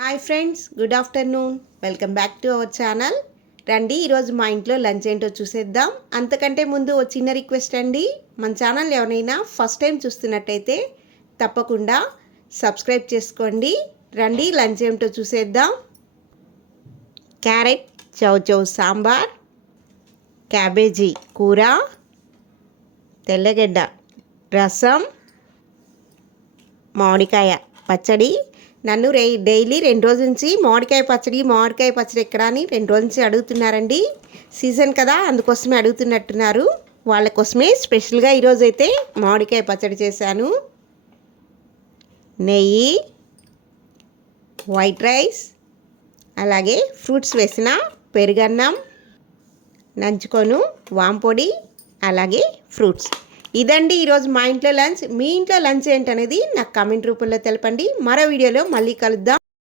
Hi friends, good afternoon. Welcome back to our channel. రండి, ఈరోజు మా ఇంట్లో లంచ్ ఏంటో చూసేద్దాం. అంతకంటే ముందు ఒక చిన్న రిక్వెస్ట్ అండి, మన ఛానల్ ఎవరైనా ఫస్ట్ టైం చూస్తున్నట్టయితే తప్పకుండా సబ్స్క్రైబ్ చేసుకోండి. రండి, లంచ్ ఏంటో చూసేద్దాం. క్యారెట్ చౌచౌ సాంబార్, క్యాబేజీ కూర, తెల్లగడ్డ రసం, మామిడికాయ పచ్చడి. నన్ను డైలీ 2 రోజుల నుంచి మామిడికాయ పచ్చడి ఎక్కడ అని 2 రోజుల నుంచి అడుగుతున్నారండి. సీజన్ కదా, అందుకోసమే అడుగుతున్నట్టున్నారు. వాళ్ళ కోసమే స్పెషల్గా ఈరోజు అయితే మామిడికాయ పచ్చడి చేశాను. నెయ్యి, వైట్ రైస్, అలాగే ఫ్రూట్స్ వేసిన పెరుగన్నం, నంచుకొను వాంపొడి, అలాగే ఫ్రూట్స్. ఇదండి ఈరోజు మా ఇంట్లో లంచ్. మీ ఇంట్లో లంచ్ ఏంటనేది నాకు కామెంట్ రూపంలో తెలపండి. మరో వీడియోలో మళ్ళీ కలుద్దాం.